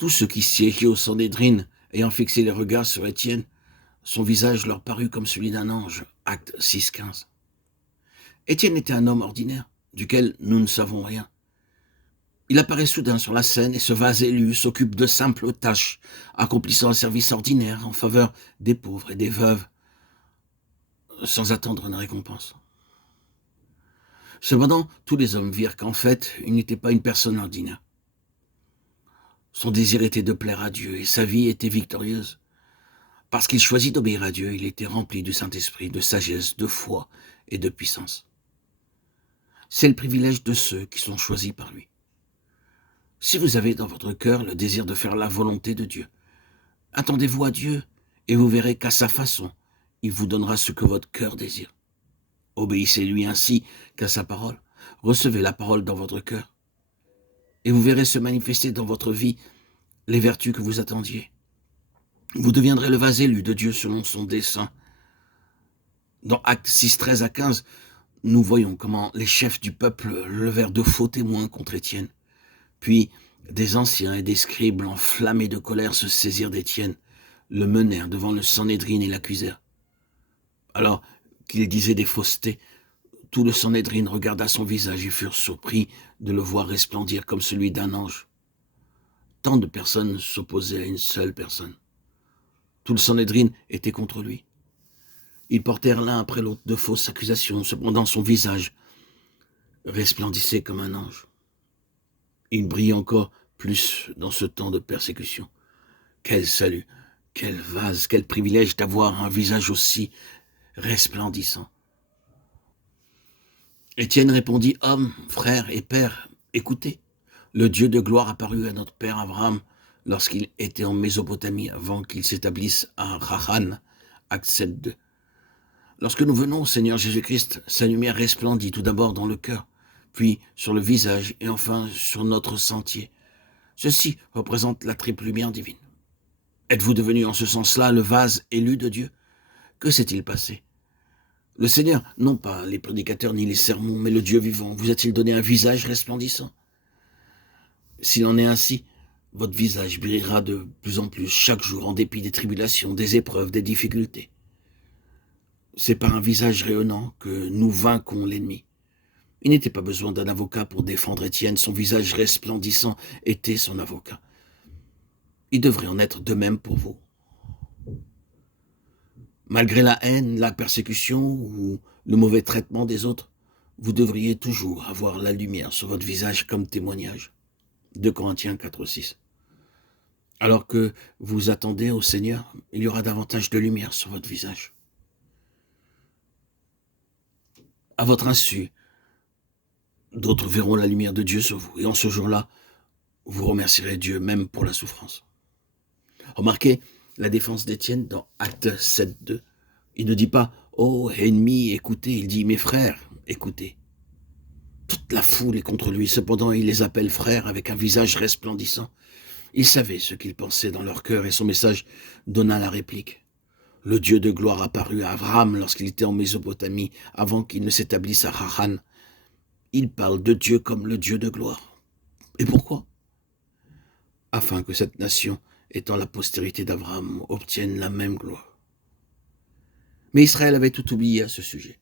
Tous ceux qui siégeaient au Sanhédrin, ayant fixé les regards sur Étienne, son visage leur parut comme celui d'un ange. Acte 6,15. Étienne était un homme ordinaire, duquel nous ne savons rien. Il apparaît soudain sur la scène et ce vase élu s'occupe de simples tâches, accomplissant un service ordinaire en faveur des pauvres et des veuves, sans attendre une récompense. Cependant, tous les hommes virent qu'en fait, il n'était pas une personne ordinaire. Son désir était de plaire à Dieu et sa vie était victorieuse. Parce qu'il choisit d'obéir à Dieu, il était rempli du Saint-Esprit, de sagesse, de foi et de puissance. C'est le privilège de ceux qui sont choisis par lui. Si vous avez dans votre cœur le désir de faire la volonté de Dieu, attendez-vous à Dieu et vous verrez qu'à sa façon, il vous donnera ce que votre cœur désire. Obéissez-lui ainsi qu'à sa parole. Recevez la parole dans votre cœur. Et vous verrez se manifester dans votre vie les vertus que vous attendiez. Vous deviendrez le vase élu de Dieu selon son dessein. Dans Actes 6, 13 à 15, nous voyons comment les chefs du peuple levèrent de faux témoins contre Étienne. Puis des anciens et des scribes enflammés de colère se saisirent d'Étienne, le menèrent devant le Sanhédrin et l'accusèrent. Alors qu'il disait des faussetés, tout le Sanhédrin regarda son visage et furent surpris de le voir resplendir comme celui d'un ange. Tant de personnes s'opposaient à une seule personne. Tout le Sanhédrin était contre lui. Ils portèrent l'un après l'autre de fausses accusations, cependant son visage resplendissait comme un ange. Il brille encore plus dans ce temps de persécution. Quel salut, quel vase, quel privilège d'avoir un visage aussi resplendissant. Étienne répondit, « Homme, frère et père, écoutez, le Dieu de gloire apparut à notre père Abraham lorsqu'il était en Mésopotamie avant qu'il s'établisse à Haran, Acte 7, 2. Lorsque nous venons au Seigneur Jésus-Christ, sa lumière resplendit tout d'abord dans le cœur, puis sur le visage et enfin sur notre sentier. Ceci représente la triple lumière divine. Êtes-vous devenu en ce sens-là le vase élu de Dieu? Que s'est-il passé? Le Seigneur, non pas les prédicateurs ni les sermons, mais le Dieu vivant, vous a-t-il donné un visage resplendissant? S'il en est ainsi, votre visage brillera de plus en plus chaque jour en dépit des tribulations, des épreuves, des difficultés. C'est par un visage rayonnant que nous vaincons l'ennemi. Il n'était pas besoin d'un avocat pour défendre Étienne, son visage resplendissant était son avocat. Il devrait en être de même pour vous. Malgré la haine, la persécution ou le mauvais traitement des autres, vous devriez toujours avoir la lumière sur votre visage comme témoignage. 2 Corinthiens 4, 6. Alors que vous attendez au Seigneur, il y aura davantage de lumière sur votre visage. À votre insu, d'autres verront la lumière de Dieu sur vous. Et en ce jour-là, vous remercierez Dieu même pour la souffrance. Remarquez la défense d'Étienne dans Acte 7, 2. Il ne dit pas « Oh, ennemis, écoutez ». Il dit « Mes frères, écoutez ». Toute la foule est contre lui. Cependant, il les appelle frères avec un visage resplendissant. Il savait ce qu'ils pensaient dans leur cœur et son message donna la réplique. Le Dieu de gloire apparut à Abraham lorsqu'il était en Mésopotamie, avant qu'il ne s'établisse à Haran. Il parle de Dieu comme le Dieu de gloire. Et pourquoi? Afin que cette nation, étant la postérité d'Abraham, obtienne la même gloire. Mais Israël avait tout oublié à ce sujet.